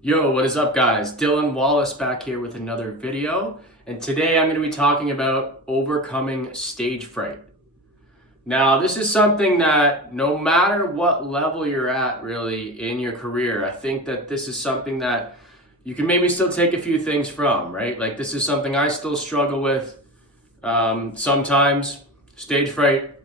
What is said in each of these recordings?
Yo, what is up guys? Dylan Wallace back here with another video, and today I'm going to be talking about overcoming stage fright. Now, this is something that no matter what level you're at really in your career, I think that this is something that you can maybe still take a few things from, right? Like this is something I still struggle with sometimes, stage fright.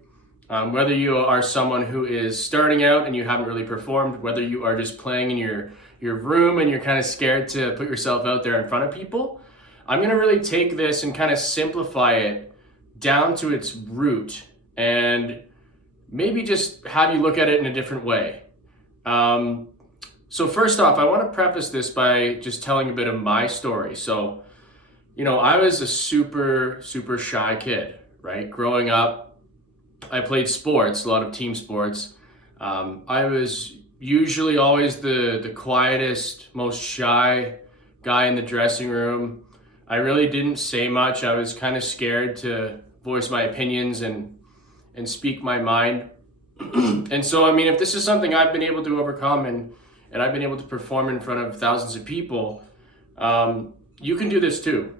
Whether you are someone who is starting out and you haven't really performed, whether you are just playing in your room and you're kind of scared to put yourself out there in front of people, I'm going to really take this and kind of simplify it down to its root and maybe just have you look at it in a different way. So first off, I want to preface this by just telling a bit of my story. So, I was a super shy kid, right? Growing up, I played sports, a lot of team sports. I was usually always the quietest, most shy guy in the dressing room. I really didn't say much. I was kind of scared to voice my opinions and speak my mind. And so, if this is something I've been able to overcome and I've been able to perform in front of thousands of people, you can do this too.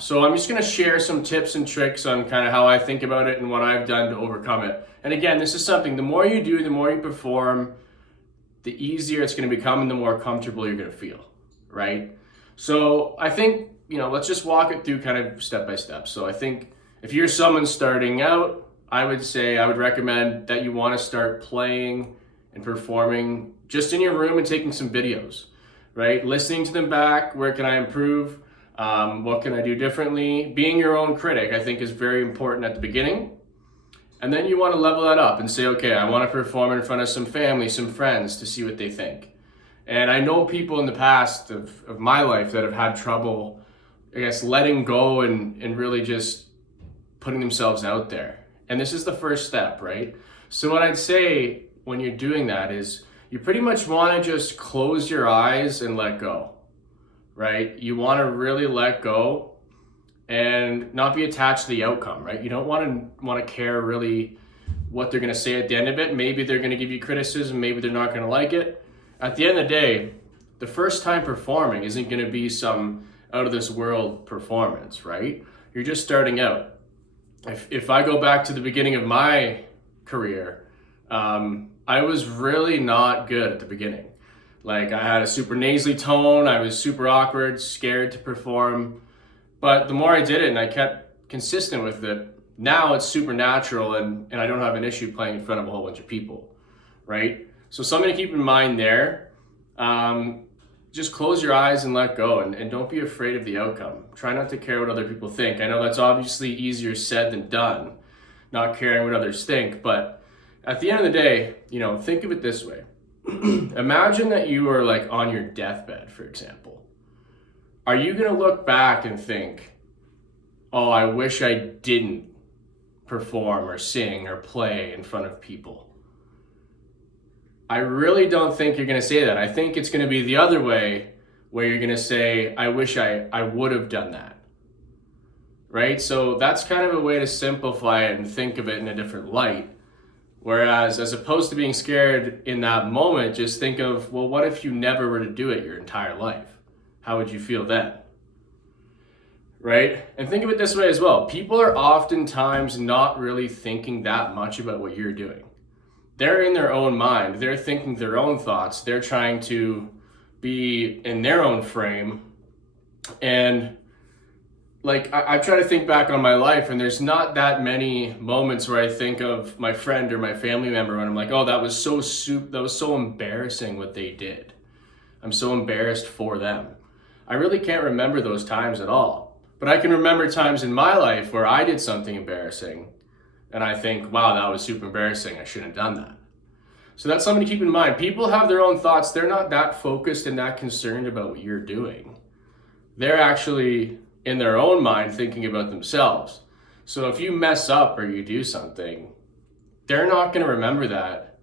So I'm just going to share some tips and tricks on kind of how I think about it and what I've done to overcome it. And again, this is something, the more you do, the more you perform, the easier it's going to become and the more comfortable you're going to feel, right? So I think, let's just walk it through kind of step by step. So I think if you're someone starting out, I would recommend that you want to start playing and performing just in your room and taking some videos, right? Listening to them back, where can I improve? What can I do differently? Being your own critic, I think, is very important at the beginning. And then you want to level that up and say, okay, I want to perform in front of some family, some friends to see what they think. And I know people in the past of my life that have had trouble, letting go and really just putting themselves out there. And this is the first step, right? So what I'd say when you're doing that is you pretty much want to just close your eyes and let go. Right? You want to really let go and not be attached to the outcome, right? You don't want to care really what they're going to say at the end of it. Maybe they're going to give you criticism, maybe they're not going to like it. At the end of the day, the first time performing isn't going to be some out of this world performance, right? You're just starting out. If I go back to the beginning of my career, I was really not good at the beginning. Like I had a super nasally tone, I was super awkward, scared to perform. But the more I did it and I kept consistent with it, now it's super natural and I don't have an issue playing in front of a whole bunch of people, right? So something to keep in mind there, just close your eyes and let go and don't be afraid of the outcome. Try not to care what other people think. I know that's obviously easier said than done, not caring what others think, but at the end of the day, think of it this way. Imagine that you are like on your deathbed, for example. Are you going to look back and think, oh, I wish I didn't perform or sing or play in front of people? I really don't think you're going to say that. I think it's going to be the other way, where you're going to say, I wish I would have done that. Right? So that's kind of a way to simplify it and think of it in a different light. Whereas, as opposed to being scared in that moment, just think of, well, what if you never were to do it your entire life? How would you feel then? Right? And think of it this way as well. People are oftentimes not really thinking that much about what you're doing. They're in their own mind. They're thinking their own thoughts. They're trying to be in their own frame. And I try to think back on my life, and there's not that many moments where I think of my friend or my family member and I'm like, oh, that was so embarrassing what they did. I'm so embarrassed for them. I really can't remember those times at all. But I can remember times in my life where I did something embarrassing and I think, wow, that was super embarrassing. I shouldn't have done that. So that's something to keep in mind. People have their own thoughts. They're not that focused and that concerned about what you're doing. They're actually in their own mind thinking about themselves. So if you mess up or you do something, they're not going to remember that.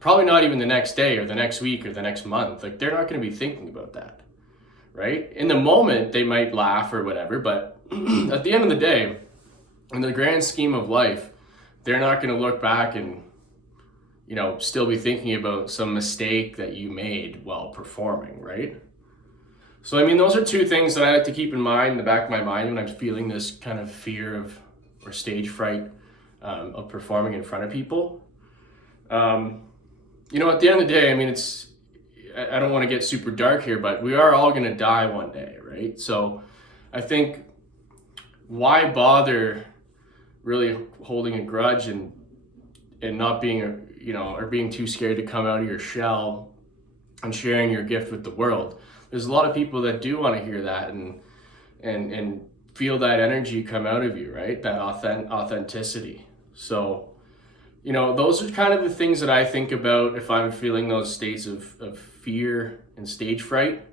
Probably not even the next day or the next week or the next month. Like, they're not going to be thinking about that, right? In the moment, they might laugh or whatever, but at the end of the day, in the grand scheme of life, they're not going to look back and still be thinking about some mistake that you made while performing, right? So, I mean, those are two things that I like to keep in mind in the back of my mind when I'm feeling this kind of fear of, or stage fright of performing in front of people. At the end of the day, I mean, I don't want to get super dark here, but we are all going to die one day, right? So I think, why bother really holding a grudge and not being, or being too scared to come out of your shell and sharing your gift with the world? There's a lot of people that do want to hear that and feel that energy come out of you, right? That authenticity. So, those are kind of the things that I think about if I'm feeling those states of fear and stage fright,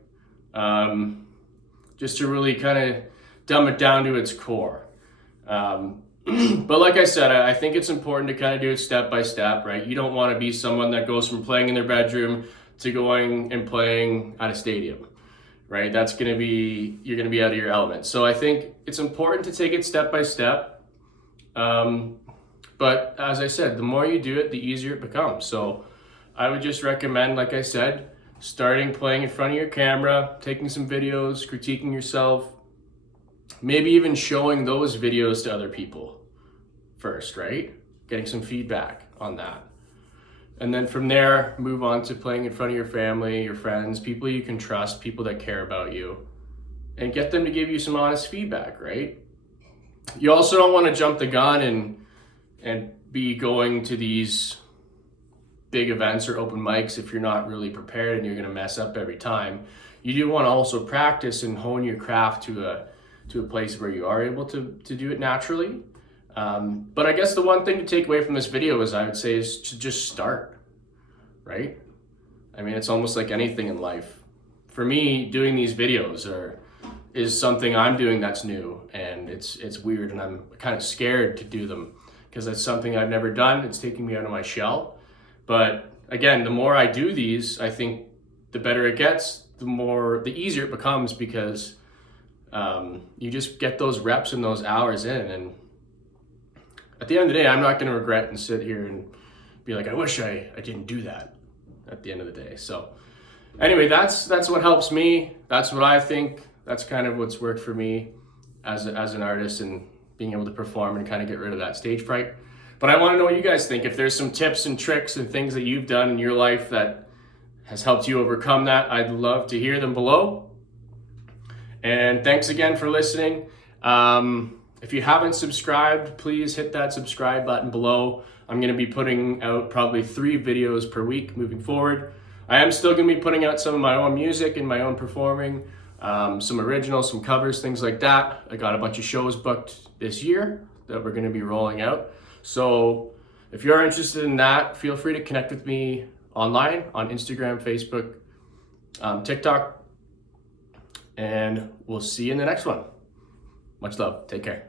just to really kind of dumb it down to its core. But like I said, I think it's important to kind of do it step by step, right? You don't want to be someone that goes from playing in their bedroom to going and playing at a stadium, right? You're going to be out of your element. So I think it's important to take it step by step. But as I said, the more you do it, the easier it becomes. So I would just recommend, like I said, starting playing in front of your camera, taking some videos, critiquing yourself, maybe even showing those videos to other people first, right? Getting some feedback on that. And then from there, move on to playing in front of your family, your friends, people you can trust, people that care about you, and get them to give you some honest feedback, right? You also don't want to jump the gun and be going to these big events or open mics if you're not really prepared and you're going to mess up every time. You do want to also practice and hone your craft to a place where you are able to do it naturally. But I guess the one thing to take away from this video is, I would say, is to just start, right? I mean, it's almost like anything in life. For me, doing these videos is something I'm doing that's new, and it's weird, and I'm kind of scared to do them because it's something I've never done. It's taking me out of my shell. But again, the more I do these, I think the better it gets, the easier it becomes, because you just get those reps and those hours in, and at the end of the day, I'm not going to regret and sit here and be like, I wish I didn't do that at the end of the day. So anyway, that's what helps me. That's what I think. That's kind of what's worked for me as an artist, and being able to perform and kind of get rid of that stage fright. But I want to know what you guys think. If there's some tips and tricks and things that you've done in your life that has helped you overcome that, I'd love to hear them below. And thanks again for listening. If you haven't subscribed, please hit that subscribe button below. I'm going to be putting out probably 3 videos per week moving forward. I am still going to be putting out some of my own music and my own performing, some originals, some covers, things like that. I got a bunch of shows booked this year that we're going to be rolling out. So if you're interested in that, feel free to connect with me online on Instagram, Facebook, TikTok, and we'll see you in the next one. Much love. Take care.